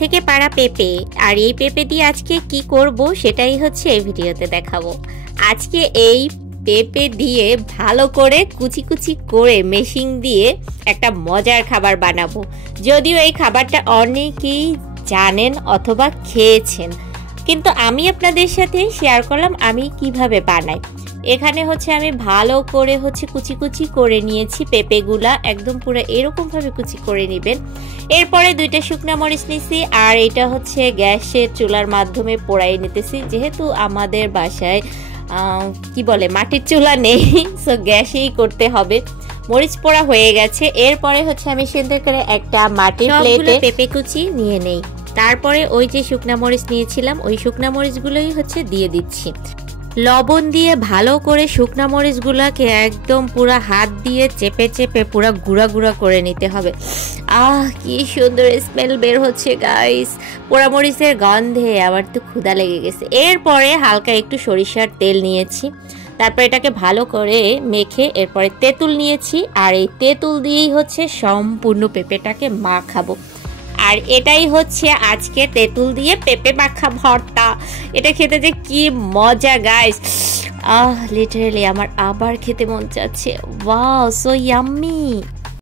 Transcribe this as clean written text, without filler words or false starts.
থেকে পাড়া পেঁপে। আর এই পেঁপে দিয়ে আজকে কি করব সেটাই হচ্ছে এই ভিডিওতে দেখাবো। আজকে এই পেঁপে দিয়ে ভালো করে কুচি কুচি করে মেশিং দিয়ে একটা মজার খাবার বানাবো। যদিও এই খাবারটা অনেকেই জানেন অথবা খেয়েছেন, কিন্তু আমি আপনাদের সাথে শেয়ার করলাম আমি কিভাবে বানাই। এখানে হচ্ছে আমি ভালো করে হচ্ছে কুচি কুচি করে নিয়েছি পেঁপেগুলা, একদম পুরো এরকম ভাবে কুচি করে নেবেন। এরপরে 2টা শুকনা মরিচ নিছি, আর এটা হচ্ছে গ্যাসের চুলার মাধ্যমে পোড়াই নিতেছি, যেহেতু আমাদের বাসায় কি বলে মাটির চুলা নেই, সো গ্যাসেই করতে হবে। মরিচ পোড়া হয়ে গেছে। এরপরে হচ্ছে আমি সুন্দর করে একটা মাটির প্লেটে পেঁপে কুচি নিয়ে নেই। তারপরে ওই যে শুকনা মরিচ নিয়েছিলাম ওই শুকনা মরিচগুলোই হচ্ছে দিয়ে দিচ্ছি। লবণ দিয়ে ভালো করে শুকনা মরিচগুলোকে একদম পুরো হাত দিয়ে চেপে চেপে পুরো গুঁড়া গুঁড়া করে নিতে হবে। কি সুন্দর স্মেল বের হচ্ছে গাইস, পোড়া মরিচের গন্ধে আমার তো ক্ষুধা লেগে গেছে। এরপরে হালকা একটু সরিষার তেল নিয়েছি, তারপর এটাকে ভালো করে মেখে এরপরে তেঁতুল নিয়েছি, আর এই তেঁতুল দিয়েই হচ্ছে সম্পূর্ণ পেঁপেটাকে মাখাবো। আর এটাই হচ্ছে আজকে তেঁতুল দিয়ে পেঁপে মাখা ভর্তা। এটা খেতে যে কি মজা গাইস, লিটারালি আমার আবার খেতে মন চাচ্ছে। Wow, so yummy.